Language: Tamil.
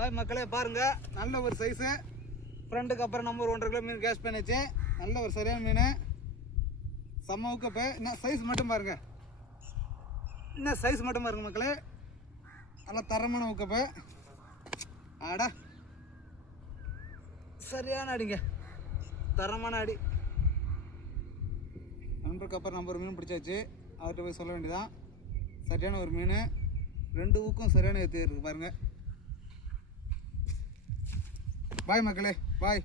ஹாய் மக்களே, பாருங்க நல்ல ஒரு சைஸு. ஃப்ரெண்டுக்கு அப்புறம் நம்ம ஒரு 1.5 கிலோ மீன் கேஷ் பண்ணிச்சு. நல்ல ஒரு சரியான மீன், செம்ம ஊக்கப்பே. என்ன சைஸ் மட்டும் பாருங்க, என்ன சைஸ் மட்டும் பாருங்க மக்களே, நல்லா தரமான ஊக்கப்பே. ஆடா சரியான அடிங்க, தரமான அடி. நண்பருக்கு அப்புறம் நம்ம ஒரு மீன் பிடிச்சாச்சு, அவர்கிட்ட போய் சொல்ல வேண்டியதான். சரியான ஒரு மீன், 2 ஊக்கும் சரியான ஏற்றி இருக்குது பாருங்க. பாய் மக்களே, பாய்.